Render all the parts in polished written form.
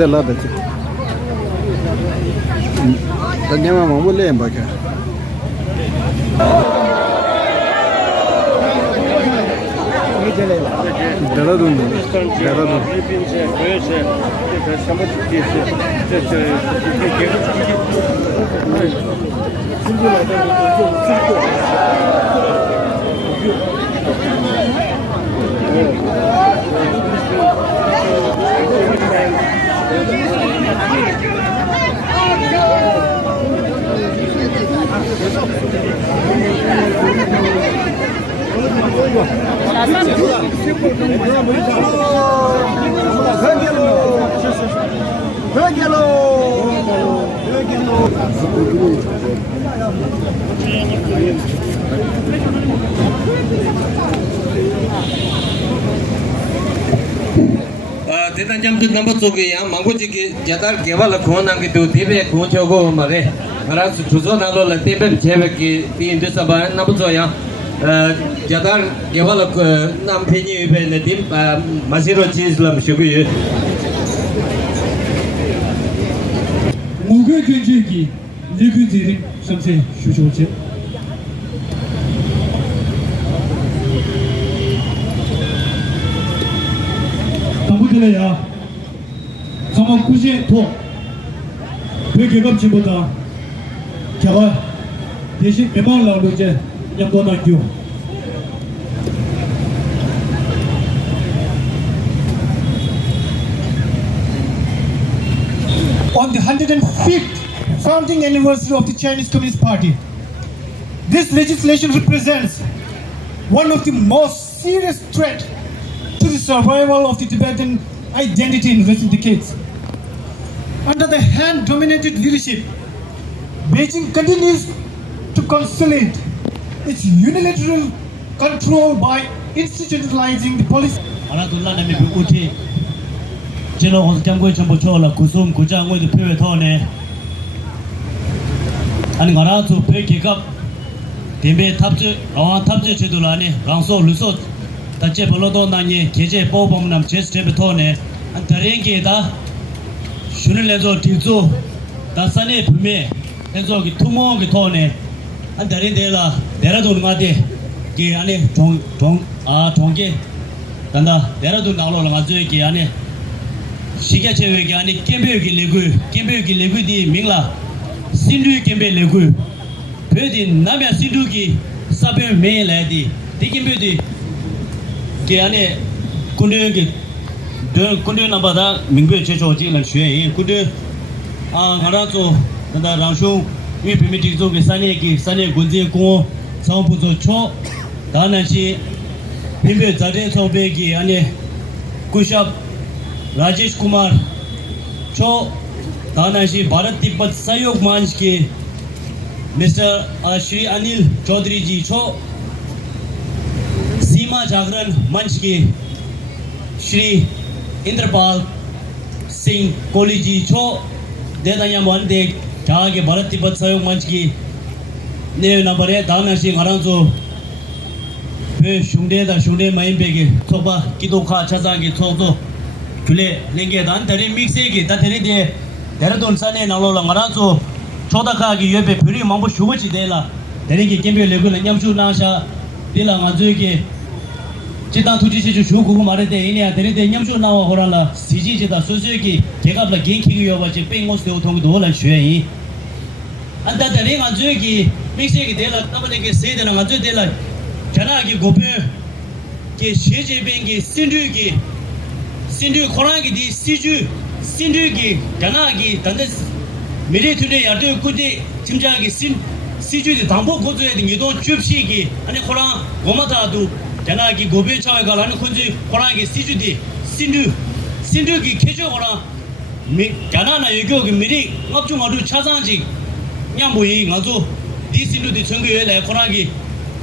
de la de tanya ma mamule em baka Deradun 대단 점도 넘버 쪽에 양 망고지기 자달 개발 권한 게 되게 권초고 말해 알아서 조선하러 때문에 제백이 비인데서 봐 나부터야 자달 개발 남편이 입에 님 마시로 지슬람 쉬고요 무게 견제기 리그들이 선생 휴조제 담보들이야 정말 구시에 도 배개감치보다 개발 대신 개발라고 이제 양보나교 On the 105th founding anniversary of the Chinese Communist Party, this legislation represents one of the most serious threats to the survival of the Tibetan identity in recent decades. Under the Han-dominated leadership, Beijing continues to consolidate its unilateral control by institutionalizing the policy. 제가 어제 장고에 전부 쳐라 구송 고장고에 표에 더네 아니 가라도 배기가 대배 탑주 라와 탑주 제도를 안에 랑소 루소 다제 벌로도 나니 계제 보범남 제스텝에 더네 한 다른게다 슈늘레도 뒤조 다산에 분매 해서기 투모기 더네 한 다른데라 내라도 마데 게 안에 종게 단다 내라도 나올라 가지고 안에 시계 제외기 아니 캠베기 레구디 민라 신루 캠베 레구 베디 남야 신루기 사베 메레디 디김베디 게 안에 군대기 군대 나바다 민베 제조지는 쉬에 군대 가라조 나다 랑쇼 위 비미티 조게 산예기 산예 군제 공 상부조 초 다나시 민베 자대 소베기 아니 구샵 Rajesh Kumar चो तानाजी भारत तिब्बत सहयोग मंच के mister Shri Anil Chaudhary जी चो सीमा जागरण मंच के श्री इंद्रपाल सिंह कोहली जी चो देदाया मंदे जहाँ के भारत तिब्बत सहयोग मंच की ने नंबर है तानाजी घरांचो पे शुंडे महिंबे के थोपा कितो खा छजांगे थोतो 그래 랭게 단다리 믹스에게 다테리데 데라돈 산에 나로라 가라조 초다카기 옆에 별이 망보 슈거지 되라 데리게 gembe 레고는 냠슈 나샤 데라 가조에게 지단 투지시 주고고 말해대 이냐 데리데 냠슈 나와 호라라 시지지다 소소에게 개갑라 겐키기 여바지 뺑고스도 통도 돌아 쉐이 안다 데리 가조에게 믹스에게 되라 따바데게 세데나 가조 되라 자나기 고페 게 셰제뱅게 신류기 신류 코랑기 디 시주 신류기 가나기 단데 미래투네 야도 꾸디 짐자기 시주디 담보 고조에 된 이도 줍시기 아니 코랑 고마다도 가나기 고베 차에 가라는 군지 코랑기 시주디 신류기 개조거나 미 가나나 여기 미리 업중어도 차상지 냥보이 가서 디 신류디 전교에 내 코랑기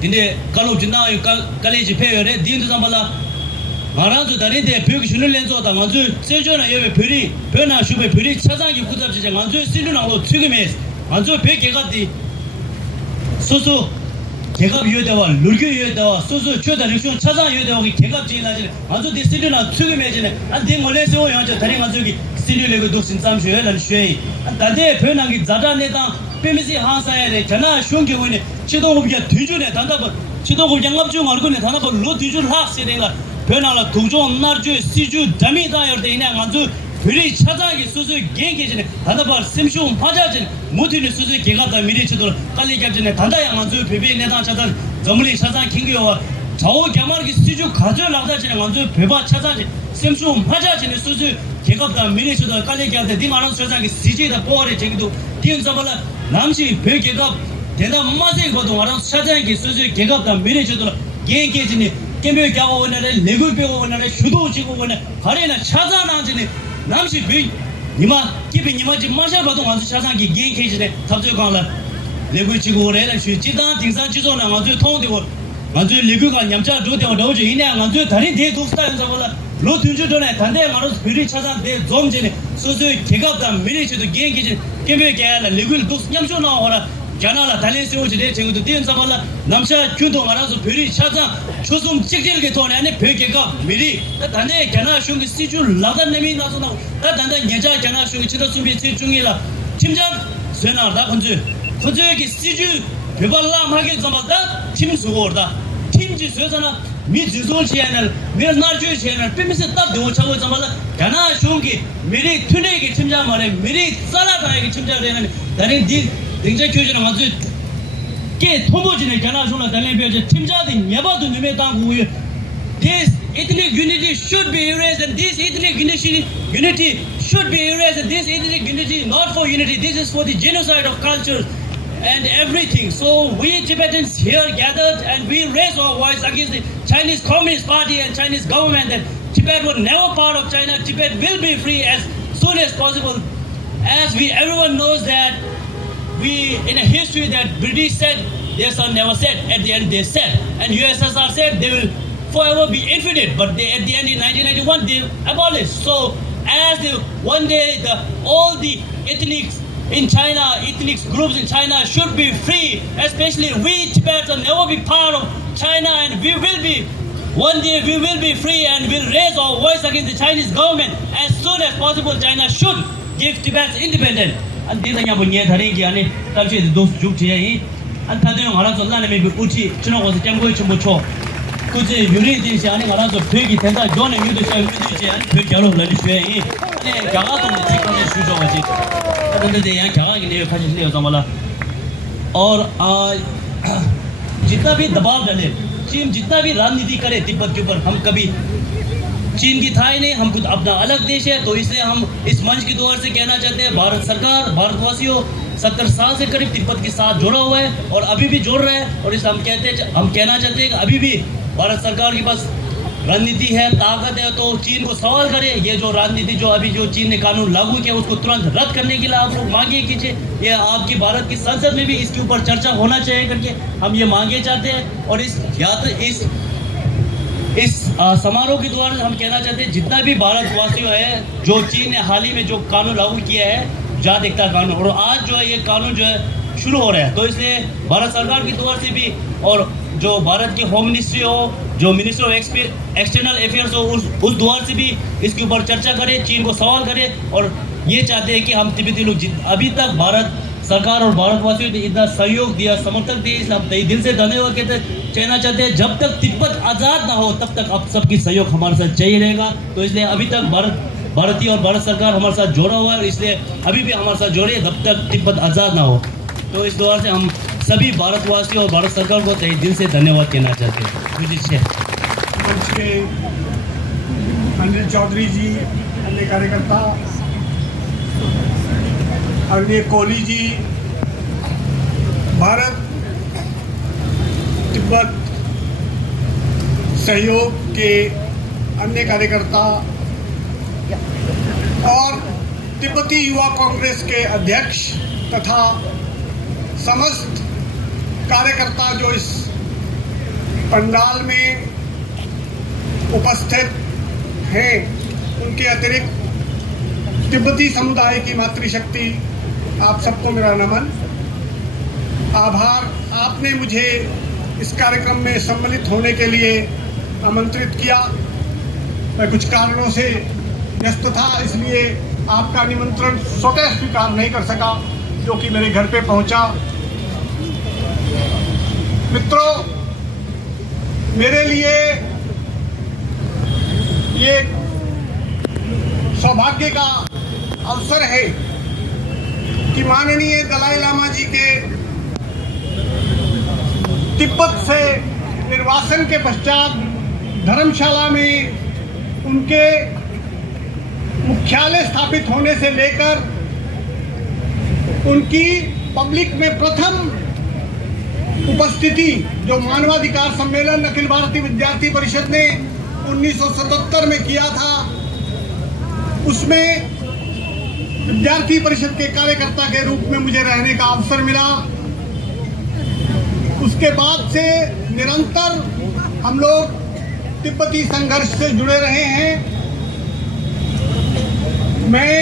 근데 갈로 진나 갈레지 페어에 디인도 잠발라 마라도 다른데 벽이 슈는 렌즈다 먼저 세조나 여기 별이 변화 슈베 별이 차장이 구잡지 먼저 실루나로 튀김에 먼저 벽에 갔디 소소 개갑 요대와 루교 요대와 소소 최다 릭션 찾아 요대와 개갑 지나지 아주 디스리나 추금해지네 안데 몰래서 양저 다른 가족이 스리레고 독신 잠수에는 쉐이 안데 변한기 자다네다 페미시 하사에 전화 숑게원에 지도업이야 뒤주네 단답 지도업 양압 중 알고네 단답 로 뒤줄 하세네가 변화라 도종 나르주 시주 담이다여데 이나 아주 그리 찾아기 수수 갱게지네 단답 심쇼 파자진 모티니 수수 개갑다 미리치도 깔리 갑지네 단다양 아주 베베 내다 찾아 점리 찾아 킹겨와 저우 개mar기 시주 가져라다지네 아주 베바 찾아지 심쇼 파자진 수수 개갑다 미리치도 깔리 갑데 딩아는 찾아기 시지다 보아리 제기도 딩자발라 남시 베개갑 대다 마세 거도 알아 찾아기 수수 개갑다 미리치도 갱게지네 깨며 가고 오늘에 레고 배고 오늘에 슈도 지고 오늘 가래나 찾아나지네 남시 비 니마 기비 니마 지 마샤 바도 완수 차상기 갱케지네 탑저 강라 레고 지고 오래라 슈 지다 딩산 지조나 완수 통되고 완수 레고가 냠자 조되고 넣어줘 이내 완수 다른 대도 스타일 잡아라 로 든주 전에 단대 마로 비리 찾아 대 좀지네 소소 개갑다 미리치도 갱케지 깨며 가라 레고 도 냠조 나와라 자나라 달레스오지데 제고도 띠은 잡아라 남샤 큐도 알아서 별이 찾아 초숨 찍질게 돈에 안에 벽에가 미리 단에 자나 슝기 시주 라다네미 나서나 단다 예자 자나 슝기 치다 수비 중이라 팀장 세나다 건주에게 시주 배발람 하게 잡았다 팀 수고다 팀지 세잖아 미주솔 채널 메르나주 채널 빼면서 딱 되고 차고 잡아라 자나 슝기 미리 튜네게 팀장 말에 미리 살아다에게 팀장 되는 다른 등재 교주랑 아주 게 토모진의 견학소나 달래벼지 팀자들 예바도 님에 당고 this ethnic unity should be erased and this ethnic unity should be erased and this ethnic unity not for unity this is for the genocide of cultures and everything so we Tibetans here gathered and we raise our voice against the Chinese Communist Party and Chinese government that Tibet was never part of China Tibet will be free as soon as possible as everyone knows that we in a history that British said yes or never said at the end they said and USSR said they will forever be infinite but they at the end in 1991 they abolished so as one day all the ethnics in China ethnic groups in China should be free especially we Tibetans never be part of China and we will be one day we will be free and will raise our voice against the Chinese government as soon as possible China should give Tibet independence and these are your Tariki and Culture those Juki and Tadino Harazolana may be Uchi, Chino was a Jambo Chimocho. Could you read this and Harazo Piggy, Tenda, John and Yudish and Pigalo, Ladishay, and Galato, the secret shoes of it. And the young Kalang in the Kashmir of Zamala or Jitabi the Baldale, Jim Jitabi Ranidi Kare, Tipat Kuper, Hamkabi. चीन की Thai ने हम खुद अपना अलग देश है तो इसलिए हम इस मंच के द्वार से कहना चाहते हैं भारत सरकार भारतवासियों 70 साल से करीब तिब्बत के साथ जुड़ा हुआ है और अभी भी जुड़ रहा है और इस हम कहना चाहते हैं कि अभी भी भारत सरकार के पास रणनीति है ताकत है तो चीन को सवाल करे ये जो राजनीति जो चीन ने कानून लागू किया उसको तुरंत रद्द करने के लिए आप लोग मांगे कीजिए ये आपकी भारत की संसद में भी इसके ऊपर चर्चा होना चाहिए करके हम ये मांगे चाहते हैं और इस समारोह के द्वारा हम कहना चाहते हैं जितना भी भारतवासियों है जो चीन ने हाल ही में जो कानून लागू किया है जात एकता कानून और आज जो है ये कानून जो है शुरू हो रहा है तो इसलिए भारत सरकार के द्वार से भी और जो भारत की होम मिनिस्ट्री हो जो मिनिस्टर ऑफ एक्सटर्नल अफेयर्स हो उस द्वार से भी इसके ऊपर चर्चा करें चीन को सवाल करें और ये चाहते हैं कि हम तिब्बती लोग अभी तक भारत सरकार और भारतवासियों ने इतना सहयोग दिया समर्थन दिया हम दिल से धन्यवाद कहना चाहते हैं जब तक तिब्बत आज़ाद ना हो तब तक आप सबकी सहयोग हमारे साथ चाहिए रहेगा तो इसलिए अभी तक भारतीय और भारत सरकार हमारे साथ जोड़ा हुआ है इसलिए अभी भी हमारे साथ जोड़े जब तक तिब्बत आज़ाद ना हो तो इस दौर से हम सभी भारतवासियों और भारत सरकार को तहे दिल से धन्यवाद कहना चाहते हैं मंच के अनिल चौधरी जी अन्य कार्यकर्ता अग्नि कोहली जी भारत तिब्बत सहयोग के अन्य कार्यकर्ता और तिब्बती युवा कांग्रेस के अध्यक्ष तथा समस्त कार्यकर्ता जो इस पंडाल में उपस्थित हैं उनके अतिरिक्त तिब्बती समुदाय की मातृशक्ति आप सबको मेरा नमन आभार आपने मुझे इस कार्यक्रम में सम्मिलित होने के लिए आमंत्रित किया। मैं कुछ कारणों से व्यस्त था, इसलिए आपका निमंत्रण स्वतः स्वीकार नहीं कर सका, जो कि मेरे घर पे पहुंचा। मित्रों, मेरे लिए ये सौभाग्य का अवसर है कि माननीय दलाई लामा जी के तिब्बत से निर्वासन के पश्चात धर्मशाला में उनके मुख्यालय स्थापित होने से लेकर उनकी पब्लिक में प्रथम उपस्थिति, जो मानवाधिकार सम्मेलन अखिल भारतीय विद्यार्थी परिषद ने 1977 में किया था, उसमें विद्यार्थी परिषद के कार्यकर्ता के रूप में मुझे रहने का अवसर मिला। उसके बाद से निरंतर हम लोग तिब्बती संघर्ष से जुड़े रहे हैं। मैं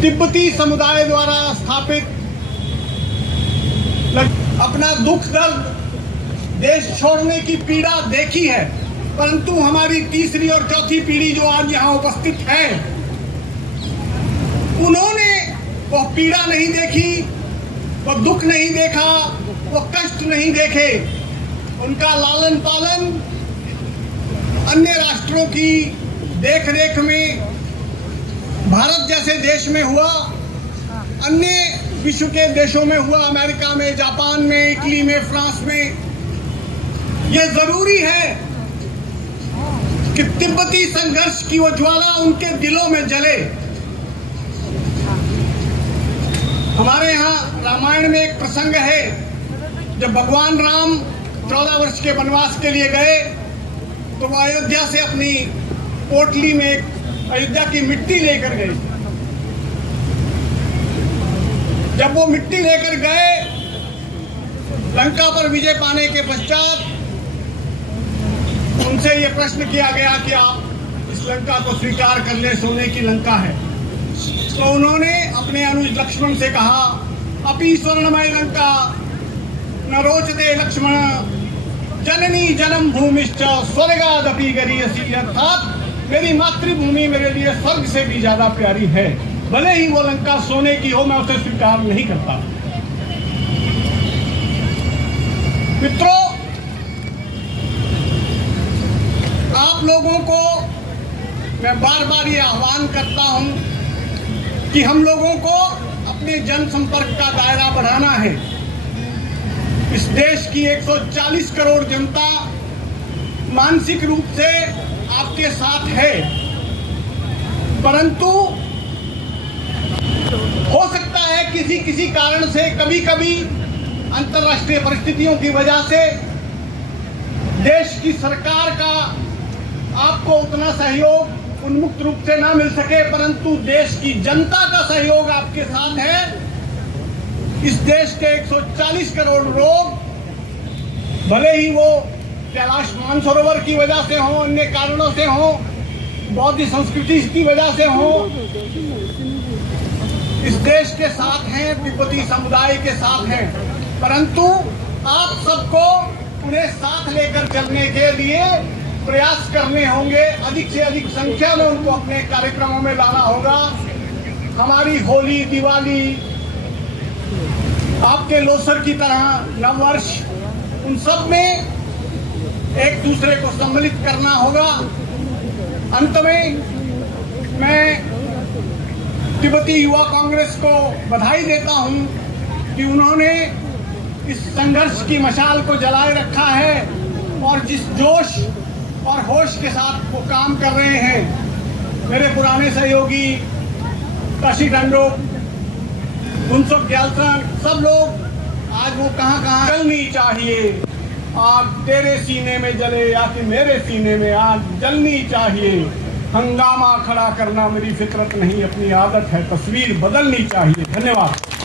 तिब्बती समुदाय द्वारा स्थापित अपना दुख दर्द, देश छोड़ने की पीड़ा देखी है, परंतु हमारी तीसरी और चौथी पीढ़ी जो आज यहाँ उपस्थित है, उन्होंने वो पीड़ा नहीं देखी, वो दुख नहीं देखा, वो कष्ट नहीं देखे। उनका लालन पालन अन्य राष्ट्रों की देखरेख में भारत जैसे देश में हुआ, अन्य विश्व के देशों में हुआ, अमेरिका में, जापान में, इटली में, फ्रांस में। ये जरूरी है कि तिब्बती संघर्ष की वो ज्वाला उनके दिलों में जले। हमारे यहाँ रामायण में एक प्रसंग है, जब भगवान राम 14 वर्ष के वनवास के लिए गए तो वो अयोध्या से अपनी पोटली में अयोध्या की मिट्टी लेकर गए। जब वो मिट्टी लेकर गए, लंका पर विजय पाने के पश्चात उनसे ये प्रश्न किया गया कि आप इस लंका को स्वीकार कर ले, सोने की लंका है। तो उन्होंने अपने अनुज लक्ष्मण से कहा, अपि स्वर्णमय लंका न रोचते लक्ष्मण, जननी जन्म भूमिश्च स्वर्गादपि गरीयसी। अर्थात मेरी मातृभूमि मेरे लिए स्वर्ग से भी ज्यादा प्यारी है, भले ही वो लंका सोने की हो, मैं उसे स्वीकार नहीं करता। मित्रों, आप लोगों को मैं बार बार ये आह्वान करता हूं कि हम लोगों को अपने जनसंपर्क का दायरा बढ़ाना है। इस देश की 140 करोड़ जनता मानसिक रूप से आपके साथ है, परंतु हो सकता है किसी कारण से, कभी कभी अंतर्राष्ट्रीय परिस्थितियों की वजह से देश की सरकार का आपको उतना सहयोग उन्मुक्त रूप से ना मिल सके, परंतु देश की जनता का सहयोग आपके साथ है। इस देश के 140 करोड़ लोग, भले ही वो कैलाश मानसरोवर की वजह से हो, अन्य कारणों से हो, बौद्ध संस्कृति की वजह से हो, इस देश के साथ हैं, तिब्बती समुदाय के साथ हैं। परंतु आप सबको उन्हें साथ लेकर चलने के लिए प्रयास करने होंगे, अधिक से अधिक संख्या में उनको अपने कार्यक्रमों में लाना होगा। हमारी होली, दिवाली, आपके लोसर की तरह नववर्ष, उन सब में एक दूसरे को सम्मिलित करना होगा। अंत में मैं तिब्बती युवा कांग्रेस को बधाई देता हूं कि उन्होंने इस संघर्ष की मशाल को जलाए रखा है और जिस जोश और होश के साथ वो काम कर रहे हैं। मेरे पुराने सहयोगी काशी डंडोक, उनसब ग्यालसन, सब लोग आज वो कहाँ जलनी चाहिए, आग तेरे सीने में जले या कि मेरे सीने में आग जलनी चाहिए। हंगामा खड़ा करना मेरी फितरत नहीं, अपनी आदत है, तस्वीर बदलनी चाहिए। धन्यवाद।